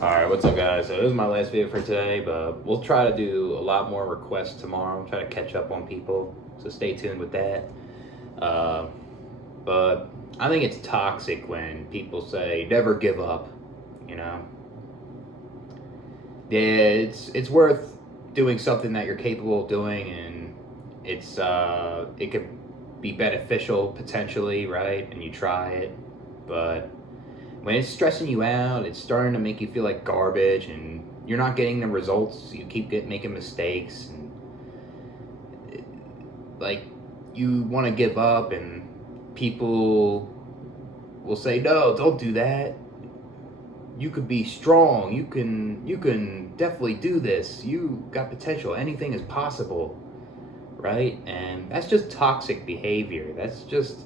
Alright, what's up guys? So this is my last video for today, but we'll try to do a lot more requests tomorrow. Try to catch up on people, so stay tuned with that. Uh, but I think it's toxic when people say, never give up, you know? Yeah, it's worth doing something that you're capable of doing, and it could be beneficial potentially, right? And you try it, but when it's stressing you out, it's starting to make you feel like garbage, and you're not getting the results. You keep making mistakes, and like you want to give up, and people will say, "No, don't do that. You could be strong. You can definitely do this. You got potential. Anything is possible." Right? And that's just toxic behavior. That's just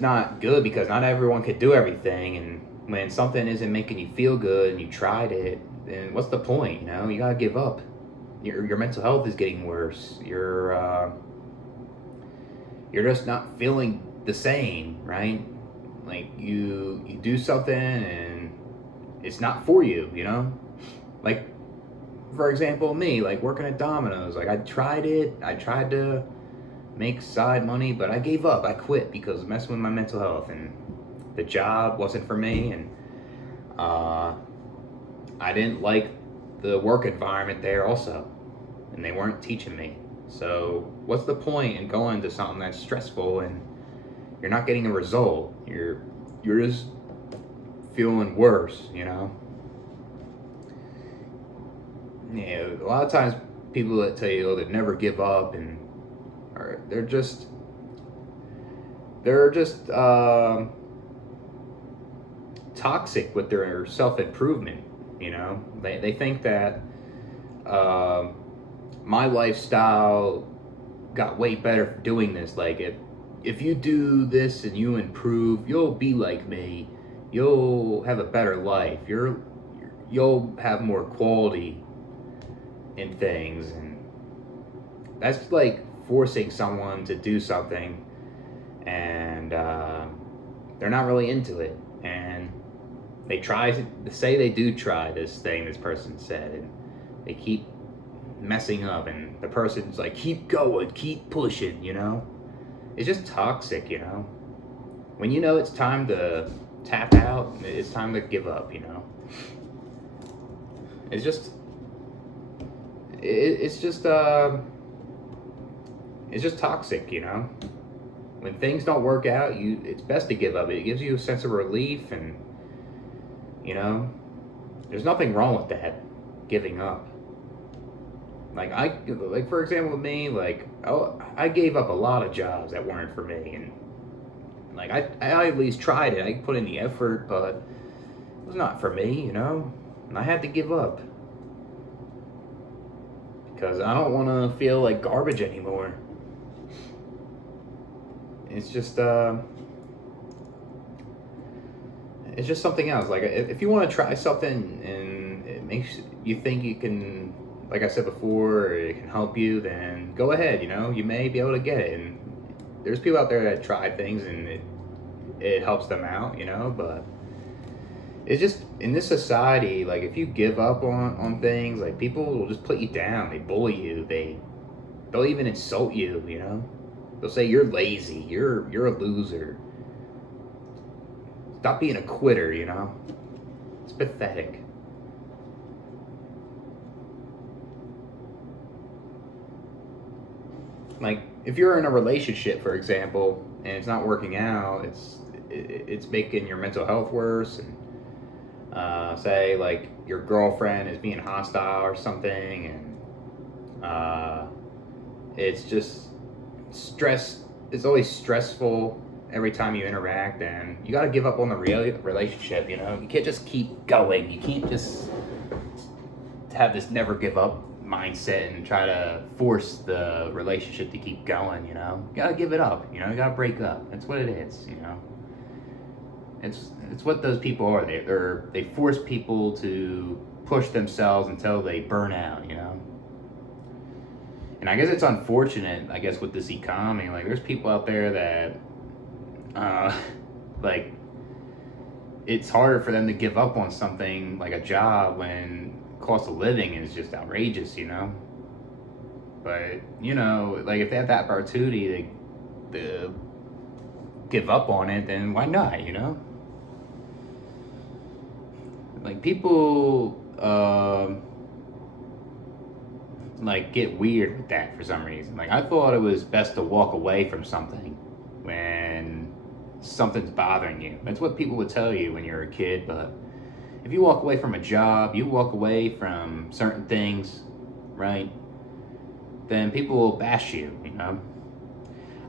not good, because not everyone could do everything, and when something isn't making you feel good and you tried it, then what's the point? You gotta give up. Your mental health is getting worse. You're just not feeling the same, right? Like you do something and it's not for you, like, for example, me, like working at Domino's, like I tried it. I tried to make side money, but I gave up. I quit because it messed with my mental health, and the job wasn't for me, and uh, I didn't like the work environment there also, and they weren't teaching me. So what's the point in going to something that's stressful and you're not getting a result? You're just feeling worse, Yeah, a lot of times people that tell you, oh, they never give up, and or they're just toxic with their self improvement. They think that uh, my lifestyle got way better for doing this. Like if you do this and you improve, you'll be like me. You'll have a better life. You'll have more quality in things, and that's like forcing someone to do something, and they're not really into it, and they say they do try this thing this person said, and they keep messing up, and the person's like, keep going, keep pushing. It's just toxic. When it's time to tap out, it's time to give up. It's just it's just it's just toxic. When things don't work out, it's best to give up. It gives you a sense of relief, and there's nothing wrong with that, giving up. Like for example with me, like I gave up a lot of jobs that weren't for me, and like I at least tried it. I put in the effort, but it was not for me, and I had to give up because I don't want to feel like garbage anymore. It's just something else. Like if you want to try something and it makes you think you can, like I said before, it can help you, then go ahead. You may be able to get it, and there's people out there that try things and it helps them out. But it's just, in this society, like if you give up on things, like people will just put you down. They bully you. They'll even insult you. They'll say you're lazy. You're a loser. Stop being a quitter. It's pathetic. Like if you're in a relationship, for example, and it's not working out, it's making your mental health worse, and say like your girlfriend is being hostile or something, and it's just stress. It's always stressful every time you interact, and you got to give up on the relationship. You can't just keep going. You can't just have this never give up mindset and try to force the relationship to keep going. You gotta give it up. You gotta break up. That's what it is. It's what those people are. They force people to push themselves until they burn out. And I guess it's unfortunate, I guess, with this economy. Like there's people out there that like it's harder for them to give up on something like a job when cost of living is just outrageous, you know. But you know, like if they have that opportunity to give up on it, then why not? You know, like people like get weird with that for some reason. Like I thought it was best to walk away from something when something's bothering you. That's what people would tell you when you're a kid. But if you walk away from a job, you walk away from certain things, right? Then people will bash you. You know.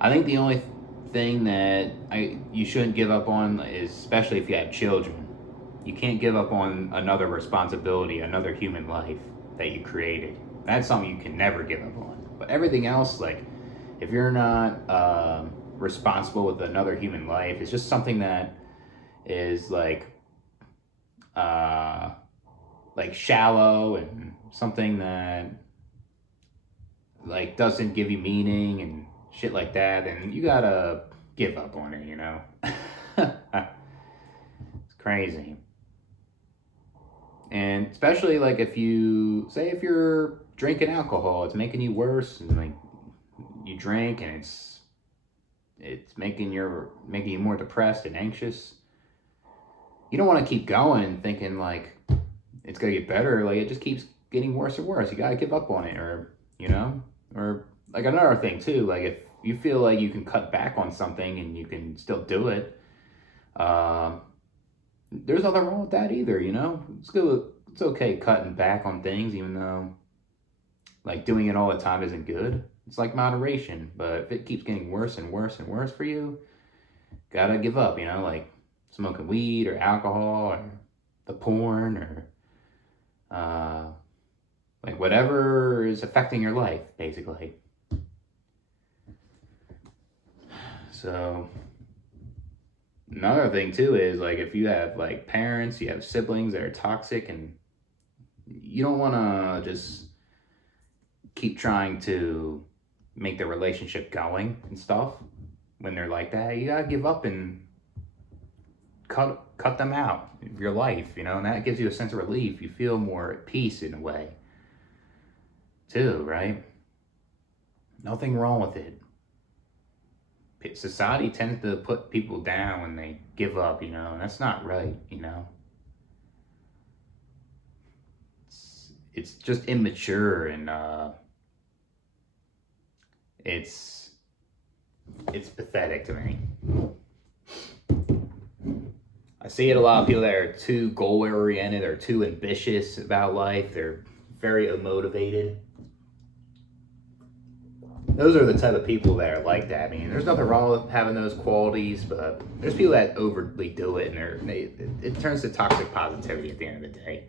I think the only thing that you shouldn't give up on is, especially if you have children, you can't give up on another responsibility, another human life that you created. That's something you can never give up on. But everything else, like if you're not responsible with another human life, it's just something that is like shallow and something that like doesn't give you meaning and shit like that, and you gotta give up on it, you know? It's crazy. And especially like if you're drinking alcohol, it's making you worse, and like you drink and it's making you more depressed and anxious. You don't want to keep going thinking like it's gonna get better. Like it just keeps getting worse and worse. You gotta give up on it, or you know, or like another thing too. Like if you feel like you can cut back on something and you can still do it, there's nothing wrong with that either. You know, it's good. It's okay cutting back on things, even though like doing it all the time isn't good. It's like moderation, but if it keeps getting worse and worse and worse for you, gotta give up. You know, like smoking weed or alcohol or the porn or like whatever is affecting your life, basically. So another thing too is like if you have like parents, you have siblings that are toxic, and you don't want to just keep trying to make the relationship going and stuff when they're like that. You gotta give up and cut them out of your life, you know, and that gives you a sense of relief. You feel more at peace in a way too, right? Nothing wrong with it. Society tends to put people down when they give up, you know, and that's not right, you know. It's just immature, and it's pathetic to me. I see it a lot of people that are too goal oriented or too ambitious about life. They're very unmotivated. Those are the type of people that are like that. I mean, there's nothing wrong with having those qualities, but there's people that overly do it, and it turns to toxic positivity at the end of the day.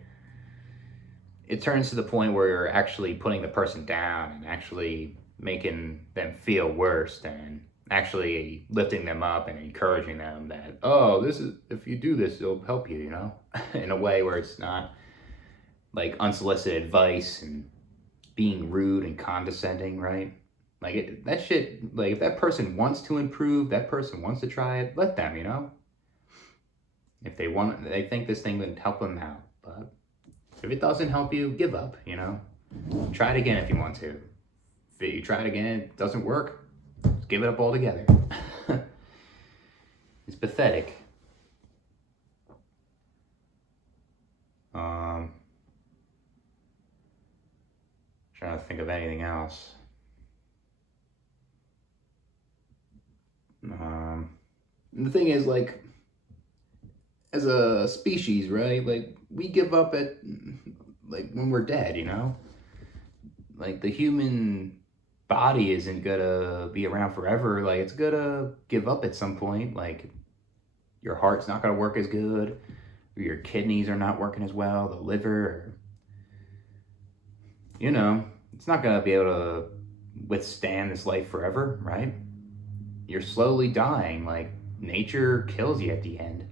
It turns to the point where you're actually putting the person down and actually making them feel worse than actually lifting them up and encouraging them that, oh, this is, if you do this, it'll help you, you know, in a way where it's not like unsolicited advice and being rude and condescending, right? Like that shit, like if that person wants to improve, that person wants to try it, let them, you know? If they think this thing would help them out. But if it doesn't help you, give up, you know? Try it again if you want to. If you try it again, it doesn't work, just give it up altogether. It's pathetic. Trying to think of anything else. The thing is, like, as a species, right? Like, we give up at, like, when we're dead, you know? Like, the human body isn't gonna be around forever. Like, it's gonna give up at some point. Like, your heart's not gonna work as good, or your kidneys are not working as well, the liver, or, you know, it's not gonna be able to withstand this life forever, right? You're slowly dying. Like, nature kills you at the end.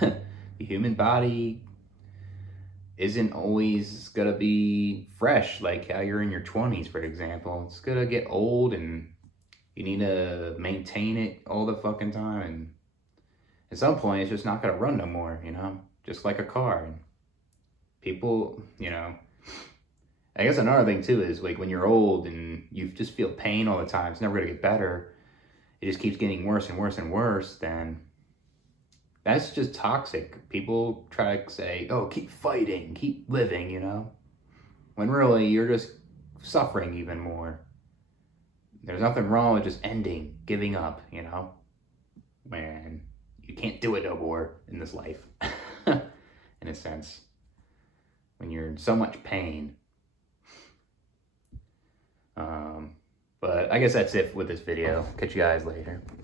The human body isn't always gonna be fresh like how you're in your 20s, for example. It's gonna get old, and you need to maintain it all the fucking time, and at some point it's just not going to run no more, you know, just like a car. And people, you know, I guess another thing too is like when you're old and you just feel pain all the time, it's never going to get better. It just keeps getting worse and worse and worse. Then that's just toxic. People try to say, oh, keep fighting, keep living, you know, when really you're just suffering even more. There's nothing wrong with just ending, giving up, you know, when you can't do it no more in this life, in a sense, when you're in so much pain. But I guess that's it with this video. Catch you guys later.